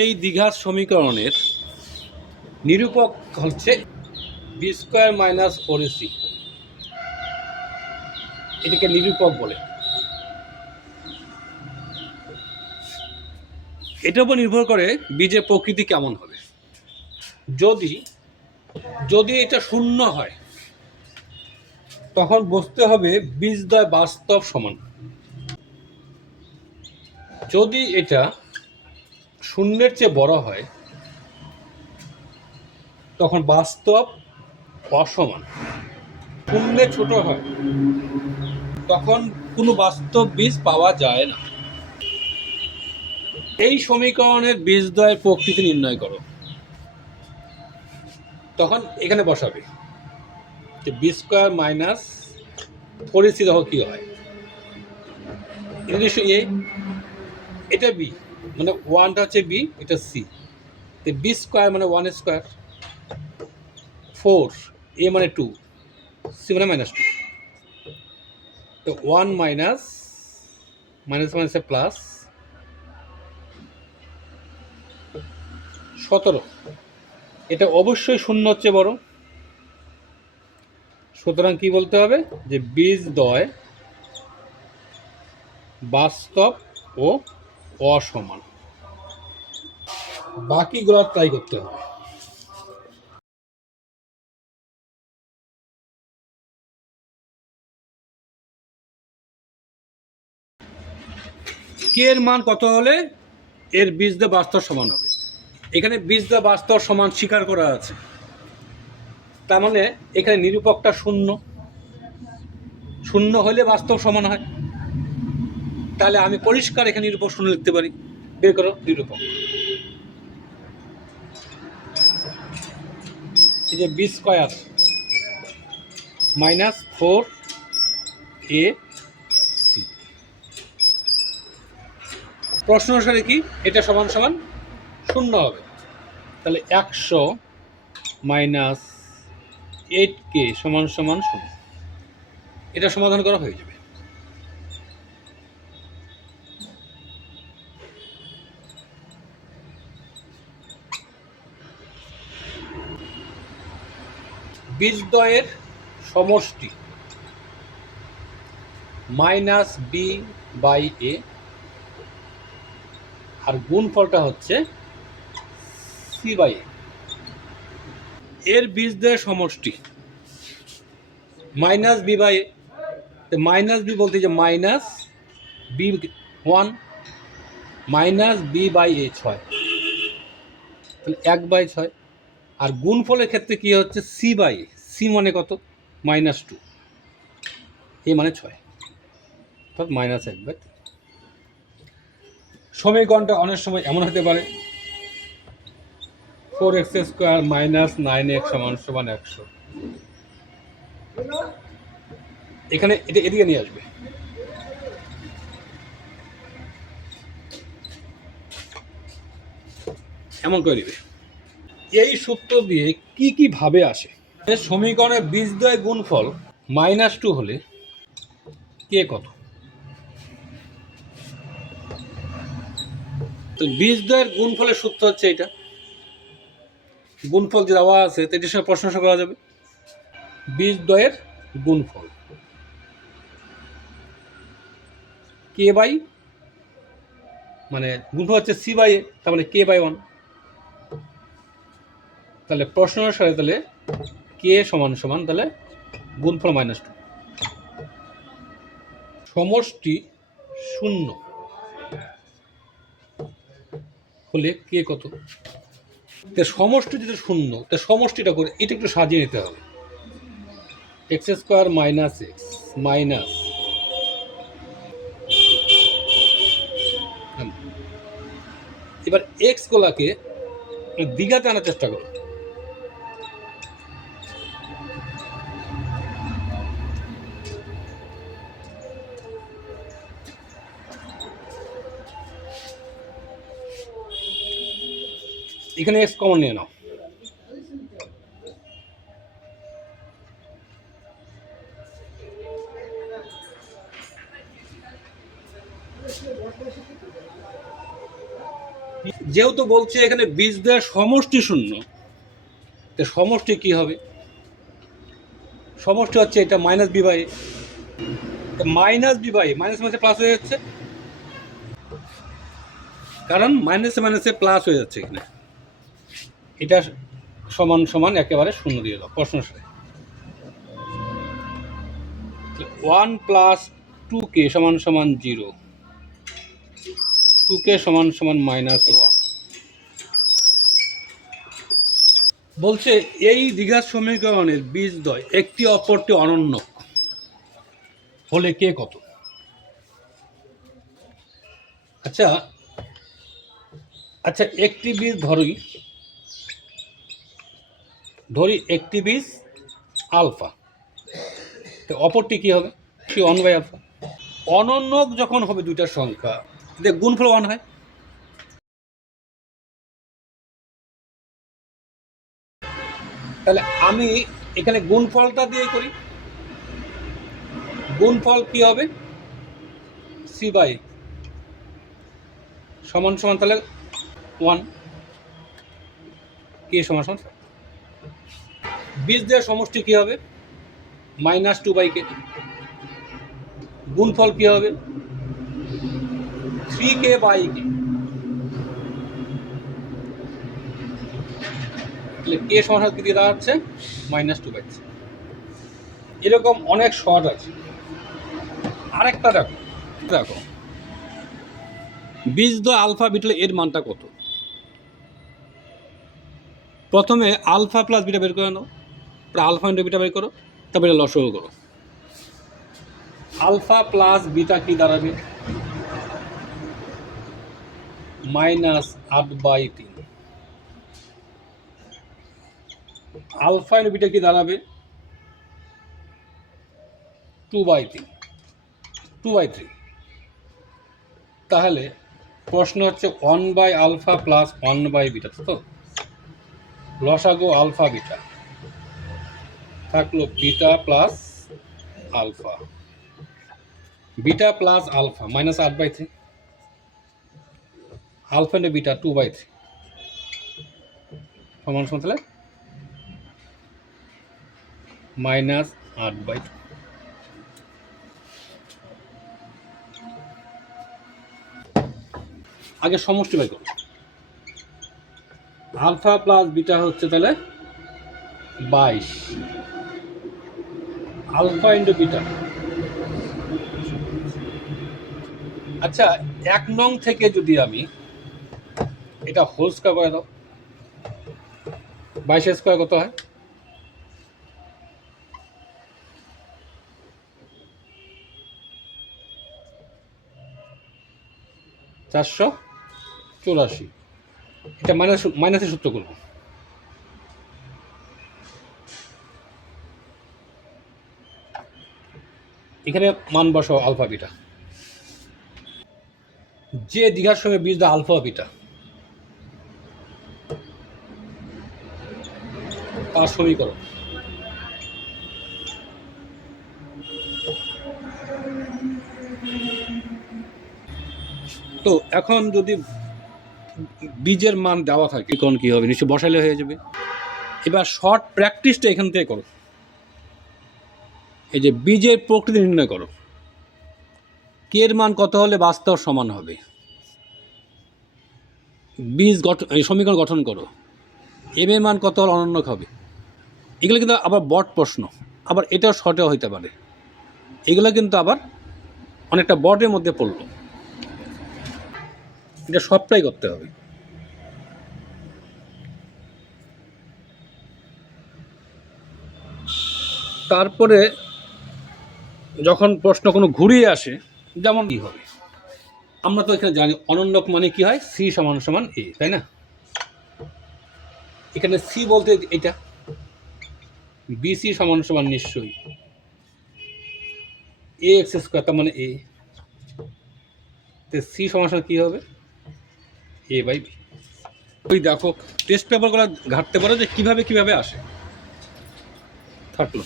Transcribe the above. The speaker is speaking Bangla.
এই দ্বিঘাত সমীকরণের নিরূপক হচ্ছে B square minus four AC, এটাকে নিরূপক বলে। এটার উপর নির্ভর করে বীজের প্রকৃতি কেমন হবে। যদি যদি এটা শূন্য হয় তখন বুঝতে হবে বীজদ্বয় বাস্তব সমান। যদি এটা শূন্যের চেয়ে বড় হয় তখন বাস্তব অসমান। শূন্যের ছোট হয় তখন কোনো বাস্তব বীজ পাওয়া যায় না। এই সমীকরণের বীজদ্বয়ের প্রকৃতি নির্ণয় করো, তখন এখানে বসাবে যে B square minus four AC দেখো কী হয়। এটা নিশ্চয়ই এ, এটা বি, মানে ওয়ানটা হচ্ছে বি, এটা সি। তো বি স্কোয়ার মানে ওয়ান স্কোয়ার, ফোর এ মানে টু, সি মানে মাইনাস টু। তো ওয়ান মাইনাস মাইনাস মাইনাসে প্লাস 17। এটা অবশ্যই শূন্য হচ্ছে বড়, সুতরাং কি বলতে হবে যে বীজদ্বয় বাস্তব ও অসমান। বাকিগুলো ট্রাই করতে হবে। কে এর মান কত হলে এর বীজদ্বয় বাস্তব সমান হবে। এখানে বীজদ্বয় বাস্তব সমান স্বীকার করা আছে, তার মানে এখানে নিরূপকটা শূন্য। শূন্য হলে বাস্তব সমান হয়, তাহলে আমি পরিষ্কার এখানে নিরূপক শূন্য লিখতে পারি। বের করো নিরূপক। এই যে B square minus four A C, প্রশ্ন অনুসারে কি এটা সমান সমান শূন্য হবে। তাহলে 100 মাইনাস 8K সমান সমান শূন্য। এটা সমাধান করা হয়ে যাবে। বীজদ্বয়ের সমষ্টি মাইনাস বি বাই এ, আর গুণফলটা হচ্ছে সি বাই এ। এর বীজদ্বয়ের সমষ্টি minus B by A, minus B বলতে যে minus B 1 minus B by A 6, তাহলে 1/6। আর গুণফলের ক্ষেত্রে কি হচ্ছে সি বাই এ, সি মানে কত -2, এ মানে 6, অর্থাৎ -1/3। সমীকরণটা অনেক সময় এমন হতে পারে 4x² মাইনাস 9x সমান সমান 100। এখানে এটা এদিকে নিয়ে আসবে, এমন করে দিবে। এই সূত্র দিয়ে কি কি ভাবে আসে। সমীকরণের বীজদ্বয় গুণফল -2 হলে কে কত। তো বীজদ্বয়ের গুণফলের সূত্র হচ্ছে এটা। গুণফল যে দেওয়া আছে এটির সঙ্গে প্রশ্ন করা যাবে। বীজদ্বয়ের গুণফল কে বাই, মানে গুণফল হচ্ছে সি বাই এ, তার মানে কে বাই 1। তাহলে প্রশ্ন অনুসারে তাহলে কে সমান সমান তাহলে গুণফল -2। সমষ্টি শূন্য হলে কে কত। সমষ্টি যদি শূন্য, তা সমষ্টিটা করে এটা একটু সাজিয়ে নিতে হবে। x² মাইনাস এক্স মাইনাস, এবার এক্স গুলাকে দ্বিঘাতে আনার চেষ্টা করো। এখানে এক্স কমন নিয়ে নাও। যেহেতু বলছে এখানে বীজদ্বয়ের সমষ্টি শূন্য, তো সমষ্টি কি হবে? সমষ্টি হচ্ছে এটা minus B by A. Minus B by minus মাইনাসে প্লাস হয়ে যাচ্ছে, কারণ মাইনাসে মাইনাসে প্লাস হয়ে যাচ্ছে এখানে। এটা সমান সমান একেবারে শূন্য দিয়ে দাও প্রশ্ন শেষে। 1 প্লাস 2k সমান সমান 0, 2k সমান সমান -1। বলছে এই দ্বিঘাত সমীকরণের বীজদ্বয় একটি অপরটি অনন্যক হলে কে কত? আচ্ছা আচ্ছা, একটি বীজ ধরি একটি বীজ আলফা, তো অপরটি কি হবে? 1/α। অনন্যক যখন হবে দুইটার সংখ্যা, এদের গুণফল 1 হয়। তাহলে আমি এখানে গুণফলটা দিয়ে করি। গুণফল কি হবে? সি বাই সমান সমান তাহলে 1, কে সমান সমান। বীজদের সমষ্টি কি হবে? -2/k। গুণফল কি হবে? 3k/k। তাহলে কে সমান কি দিয়ে দাঁড়াচ্ছে? -2/k। এরকম অনেক শর্ট আছে। আরেকটা দেখো বীজদ্বয় আলফা বিটা এর মানটা কত? প্রথমে আলফা প্লাস বিটা বের করে নাও, আলফা ইন্টু বিটা বের করো, তারপরে লসগু করো। আলফা প্লাস বিটা কি দাঁড়াবে? -8/3। আলফা ইন্টু বিটা কি দাঁড়াবে? 2/3। তাহলে প্রশ্ন হচ্ছে 1/α প্লাস 1/β, তো লসাগু আলফা বিটা থাকলো beta plus alpha, beta plus alpha -8/3, alpha into beta 2/3 সমান সমান তাহলে -8/2। আগে সমষ্টি বাই করো। আলফা প্লাস বিটা হচ্ছে তাহলে 22, আলফা ইন্টু বিটা। আচ্ছা, 1 নং থেকে যদি আমি এটা হোল স্কয়ার করে দাও, 22 স্কয়ার কত হয়? 484। এটা মাইনাসের সূত্র করবো। এখানে মান বসাও আলফা বিটা। যে দ্বিঘাত সঙ্গে বীজ দা আলফা বিটা তার সমীকরণ। তো এখন যদি বীজের মান দেওয়া থাকে কোন কি হবে? নিশ্চয় বসাইলে হয়ে যাবে। এবার শর্ট প্র্যাকটিসটা এখান থেকে করো। এই যে বীজের প্রকৃতি নির্ণয় করো, কে এর মান কত হলে বাস্তব সমান হবে, বীজ সমীকরণ গঠন করো, এম এর মান কত হলে অনন্যক হবে। এগুলো কিন্তু আবার বট প্রশ্ন, আবার এটাও শর্টেও হইতে পারে। এগুলো কিন্তু আবার অনেকটা বটের মধ্যে পড়লো, এটা সবটাই করতে হবে। তারপরে যখন প্রশ্ন কোনো ঘুরিয়ে আসে, যেমন কী হবে, আমরা তো এখানে জানি অনন্যক মানে কি হয়? সি সমান সমান এ, তাই না? এখানে সি বলতে এটা বিসি সমান সমান নিশ্চয়ই এ এক্স স্কোয়ার, তার মানে এ। তো সি সমান সমান কী হবে? a/b। ওই দেখো টেস্ট পেপারগুলো ঘাটতে পারো যে কীভাবে আসে থাকলো।